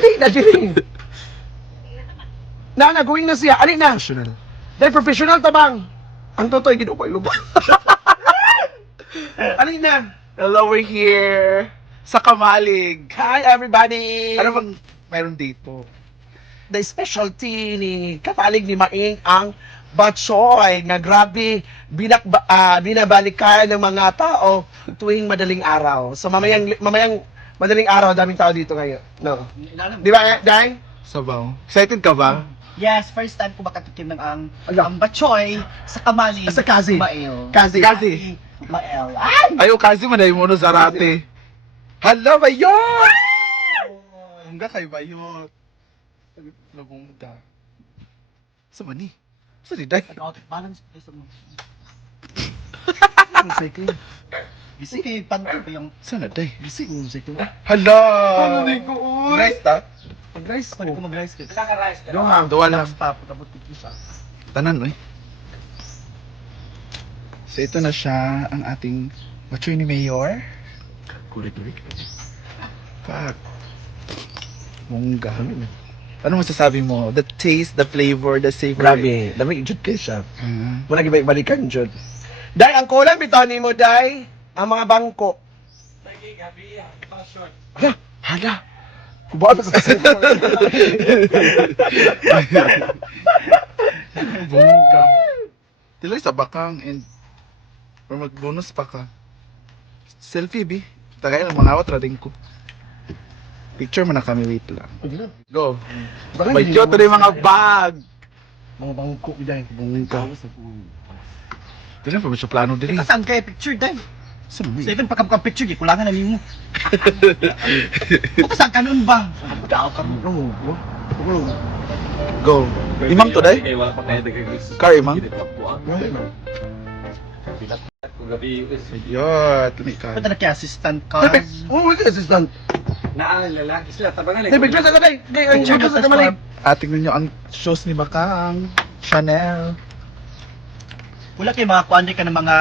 Ali na diri. Nagaguing na siya. Ali na. Professional. Dahil professional tabang. Ang totoo, ginupay-lubay. Ali na. Hello, we're here sa Kamalig. Hi, everybody. Ano bang meron dito? The specialty ni Katalig ni Maing ang batsoy nga grabe binabalikan ng mga tao tuwing madaling araw. So mamayang madaling araw daming tao dito ngayon. No. Di ba, Dang? Sabaw. Excited ka ba? Yes, first time ko makatikim ng ang Ano? batchoy sa Kamali. Sa Kazi. Mael. Kazi. Mael. Ay! Ayaw kasi manay mo no Zarate. Hala, Bayot! Hangga kay Bayot. Nabungga. Sa mani? Sa diday? Balance. Cycling. Bisi, panty ba yung... Sa naday? Bisi, cycling. Hala! Ano ko, uy? Rice ta? Mag-rice Pwede ko ko. mag-rice ka. Dohang. Duwa lang. Tapos isa. Tanan, oy. So ito na siya, ang ating batchoy ni Mayor. Kurik-kurik. Fuck. Mungga. Ano masasabi mo? The taste, the flavor, the savor. Grabe. Dami jud kay siya. Ah. Muna gibalik-balikan jud. Dai, ang kulang bitaw nimo, Dai. Ang mga bangko. Hala, hala. Kubawa sa kasi. Mungga. Tilay sa bakang and or mag-bonus pa ka. Selfie, bi. Tagay lang mga awat rading ko. Picture mo na kami, wait lang. Go. Bakit May hindi cute mo- na yung mga bag. Mga bangko, Dai. Mungga. Dili pa ba siya plano dili? Saan kaya picture, Dan? Saan mo? So, even pagkapag picture, di kulangan na nimo. Kung saan kanon ba? Dao ka mo. Go. Imang to, day? Car, imang? Yot, ni ka. Pwede na kaya assistant ka. Oh, wala assistant. Lalaki sila, tabangan Dai, bigla sa Dai. Dai, ang bigla sa kamali. Tingnan nyo ang shows ni Bakang. Chanel. Wala kayo mga kuan ka ng mga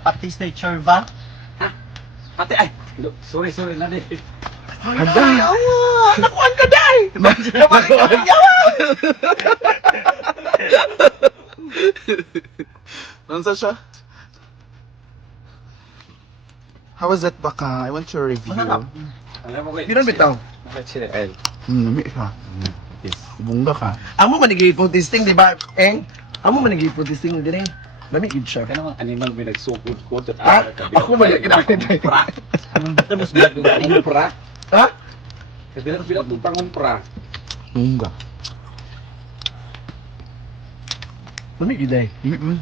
patis na churva. Ate, ay! Sorry, nani. Dai, awa. Nakuan ka, Dai. Nakuan ka. Ano siya? How was that, Bakang? I want your review. Masarap. Alam mo, wait. Binon bitaw. Sila, El. Nami ka. Bunga ka. Amo manigi food testing, di ba? Amo manigi food testing din eh. Lami gid siya. Kaya naman, animal may nagsukod ko. Ha? Ako ba ginamit Dai? Tapos bilag ng Pangon pra. Ha? Kasi bilang itong pangon pra. Bunga. Lami gid Dai. Nami.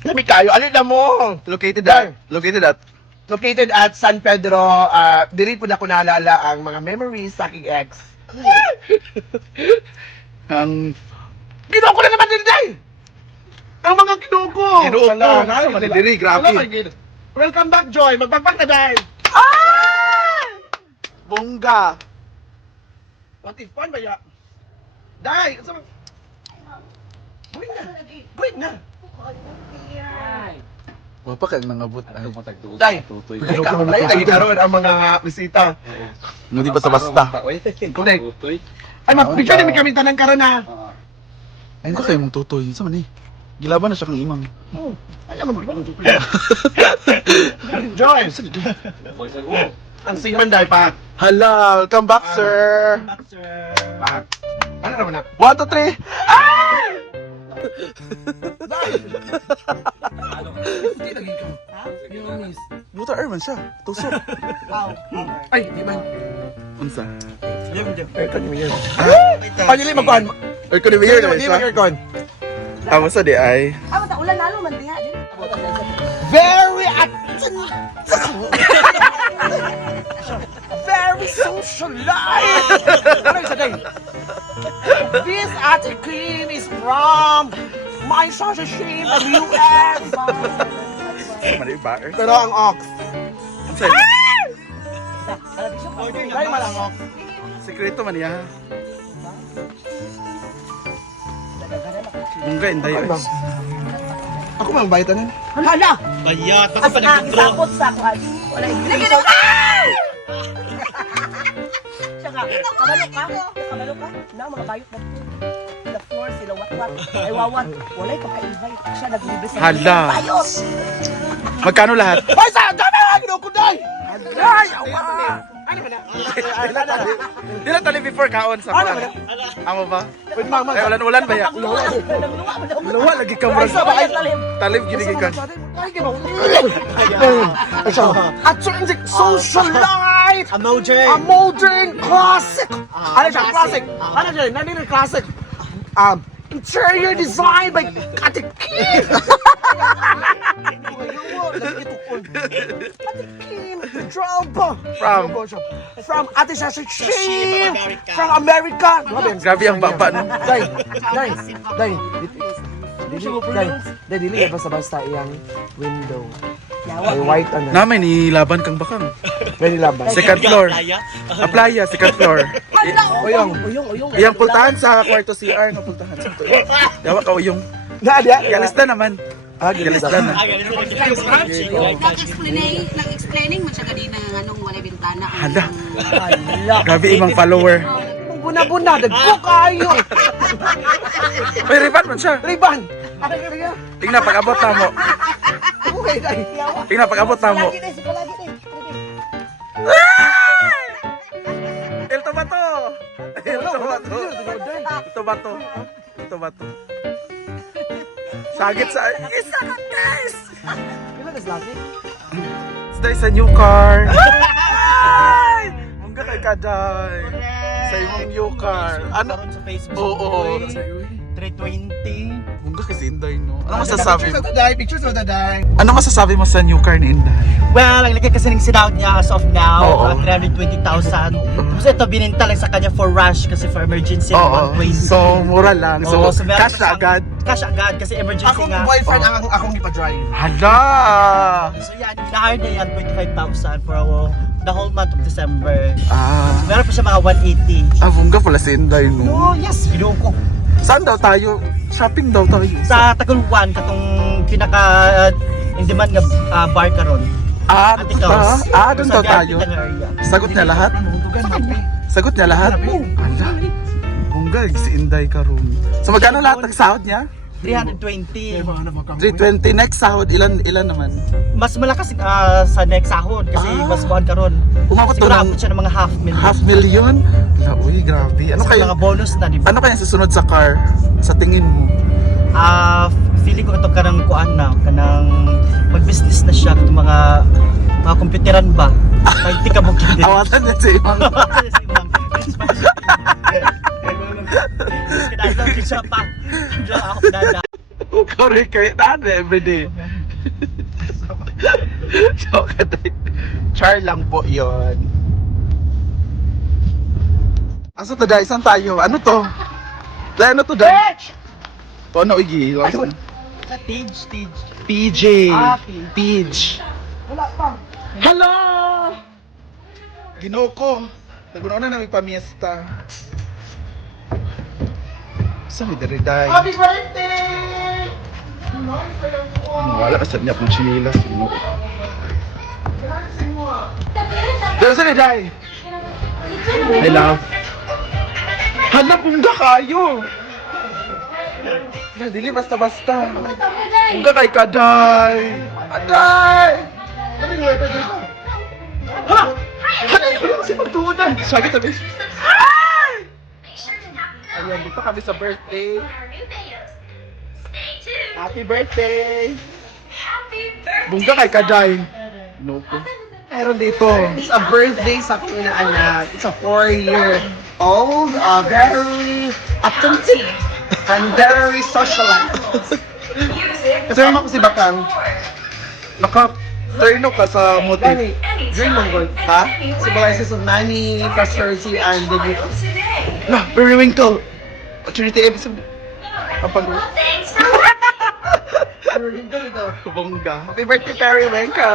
Lami kayo, alin na mo? Located Dai. at Located at San Pedro, diri po na ko naalala ang mga memories sa aking ex. ang Ginoo ko na naman din, Day! Ang mga ginoo ko! Ginoo ko. Wala, Ano man diri, grabe. Welcome back, Joy! Magpagpag na, Day! bunga. What if fun ba ya? Day! Asa ba? Buwin na! Buwin na! Wapa kang nangabot ay. Ito matagtuot. Day! Tutoy. Lagi lagi karoon ang mga bisita. Hindi basta-basta. Correct. Tutoy. Ay, mapicture din kami tanang karon na. Ay, ko kayo mong tutoy. Saan man eh? Gilaban na siya kang imang. Ay, mo ba? Joy! Boy, sa go. Ang siman, Day, pa. Hala, welcome back, sir. sir. Ano naman na? 1, 2, 3. Day! Hindi lagi ka. Yung miss. Buta Erman siya. Tusok. Wow. Ay, di man. Unsa? Aircon mo yan. Panyali, magkuhan. Aircon ni Mayor na Di siya. ba aircon? Amo sa di ay. Ah, mata ulan lalo man diha din. Very very socialized. Ano yung saday? This ate cream is from my sausage cream of US. Mali ba? Pero ang ox. Unsa? Dahil man ang ox. Sekreto man niya. Bunga inday. Ano ba? Ako mabayitan na. Hala! Bayat, As ang sapot sa kuhan. Wala. Lagi na! Kabalo ka? Kabalo ka? Na, mga bayot na to. The floor, sila wat-wat. Ay, wawat. Wala ito ka-invite. Siya nag-libre sa Hala. bayot. Magkano lahat? Ay, sa dami ang ginukuday! Ay, awa! Ano ba na? Di na tali before kaon sa Ano kuan. Amo ba? Wait, mama. Ay, ulan ba ya? Lawa lagi ka murag Ay, sa ba? talib ginigikan. At social life! A modern. A modern classic! Ano siya? Classic! Ano siya? Nandito yung classic? Interior design by Ate Kim! Ate Kim! From Ate Shasha Kim! From America! Grabe ang baba no. Dili basta-basta iyang window. Ay white ano. Namay ni laban kang bakang. Pwede laban. Second floor. Playa, second floor. Uyong. Iyang pultahan sa kwarto CR no pultahan sa to. Yawa ka uyong. Nada. Galista naman. Galista na. Nag-explaining mo siya kanina ng anong wala bintana. Hala. Grabe imong follower. Buna-buna, dagko kayo. May riban man siya. Riban. Tingnan pag-abot na mo. Okay, dai. Tingnan pag-abot na mo. El Tomato! El Tomato! Tomato! Tomato! Sagit sa... Yes, sagit guys! Pila das lagi? Stay sa new car! Ay! Mungga kay Kaday! Sa imong new car. Ano? Sa Facebook. Oo. 320. Mungga kasi Inday, no? Ano masasabi mo? Pictures of the day. Ano masasabi mo sa new car ni Inday? Well, ang laki kasi ng sinout niya as of now, Oo. 320,000. Tapos ito, bininta lang sa kanya for rush kasi for emergency, Oo. 120. So, mura lang. So, Oo, meron cash pa na siyang- agad. Cash agad kasi emergency Akong nga. boyfriend akong ipa-drive. Hala! So yan, hinahire niya yan 25,000 for the whole month of December. Meron pa siya mga 180. Mungga pala si Inday, no? Oh, yes, binuo ko. Saan daw tayo? Shopping daw tayo. Sa Taguluan, katong pinaka in demand nga bar karon. Doon ta? Doon daw tayo. Area. Sagot niya lahat? Sagot niya lahat? Ala. Mungga, si Inday karon. So magkano lahat ng sahod niya? 320. 320. Next sahod, ilan naman? Mas malakas sa next sahod kasi mas buwan karon. Umabot to Siguro ng abot siya ng mga half million. $500,000? Ala, uy, grabe. Ano Kasi kaya? mga bonus na, di ba? Ano kaya susunod sa car? Sa tingin mo? Feeling ko ito kanang kuan na, kanang mag-business na siya katong mga komputeran ba? Pag di ka mo kindi. Awatan niya si Imang. Kinadlaw din siya pa. Diyan ako dada. Correct kayo. Daan everyday. So, Char lang po yon. asa to dahil? Saan tayo? Ano to? Dahil ano to dahil? To ano, Igi? Sa stage. PJ. PJ. Peach. Wala pa. Hello! Ginoo ko. Nagunaw na namin pamiesta. Saan may dariday? Happy birthday! Wala ka sa niya kung chinilas. Dala sa day. I love. Hala, pungga kayo! Dili basta-basta. Pungga kay Kaday! Kaday! Ano yung wifi dito? Ha? Ano yung si pagtuunan? Sagit sabi. Ayan, dito kami sa birthday. Happy birthday! Bungga kay Kaday. No po. Meron dito. It's a birthday sa aking anak. It's a 4-year-old. Very attentive and very socialite. Kasi naman ko si Bakang. Naka-turno ka sa motive. Dani, drink mong gold. Ha? Symbolizes of money, prosperity, and dignity. Lah, periwinkle. Opportunity episode. Kapag... Drink ito. Bongga. Happy birthday, Perry Wenka!